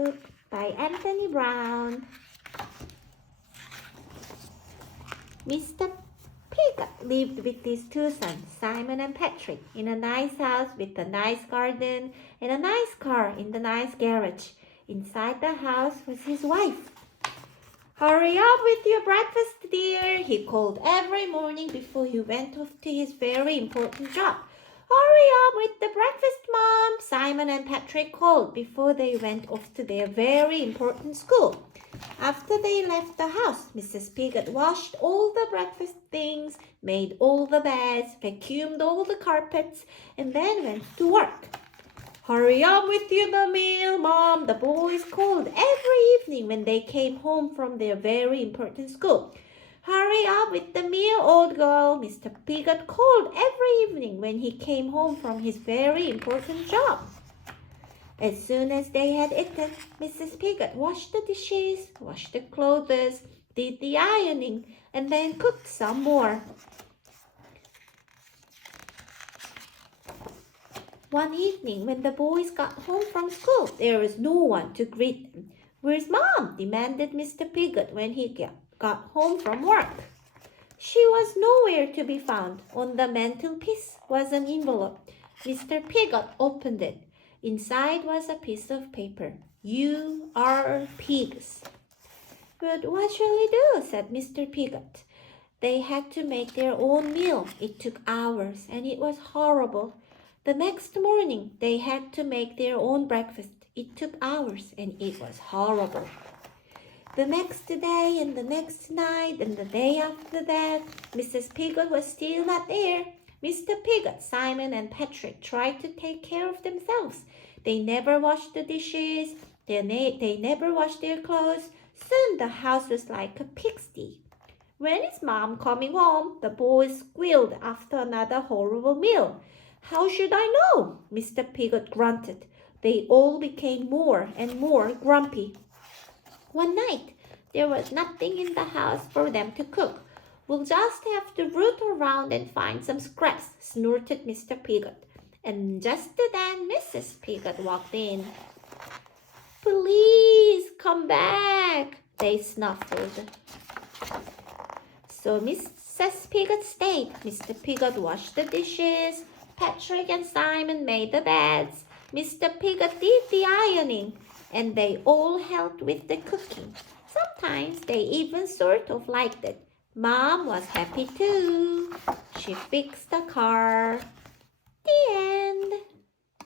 Piggybook by Anthony Browne. Mr. Piggot lived with his two sons, Simon and Patrick, in a nice house with a nice garden and a nice car in the nice garage. Inside the house was his wife. "Hurry up with your breakfast, dear," he called every morning before he went off to his very important job. "Hurry up with the breakfast, Mom," Simon and Patrick called before they went off to their very important school. After they left the house, Mrs. Piggot washed all the breakfast things, made all the beds, vacuumed all the carpets, and then went to work. "Hurry up with the meal, Mom," the boys called every evening when they came home from their very important school. "Hurry up with the meal, old girl," Mr. Piggot called every evening when he came home from his very important job. As soon as they had eaten, Mrs. Piggot washed the dishes, washed the clothes, did the ironing, and then cooked some more. One evening, when the boys got home from school, there was no one to greet them. "Where's Mom?" demanded Mr. Piggot when he got home from work. She was nowhere to be found. On the mantelpiece was an envelope. Mr. Piggot opened it. Inside was a piece of paper. "You are pigs." "But what shall we do?" said Mr. Piggot. They had to make their own meal. It took hours, and it was horrible. The next morning, they had to make their own breakfast. It took hours, and it was horrible. The next day, and the next night, and the day after that, Mrs. Piggot was still not there. Mr. Piggot, Simon, and Patrick tried to take care of themselves. They never washed the dishes. They never washed their clothes. Soon the house was like a pigsty. "When is Mom coming home?" the boys squealed after another horrible meal. "How should I know?" Mr. Piggot grunted. They all became more and more grumpy. One night, there was nothing in the house for them to cook. "We'll just have to root around and find some scraps," snorted Mr. Piggot. And just then Mrs. Piggot walked in. "Please come back," they snuffled. So Mrs. Piggot stayed. Mr. Piggot washed the dishes. Patrick and Simon made the beds. Mr. Piggot did the ironing, and they all helped with the cooking. Sometimes they even sort of liked it. Mom was happy too. She fixed the car. The end.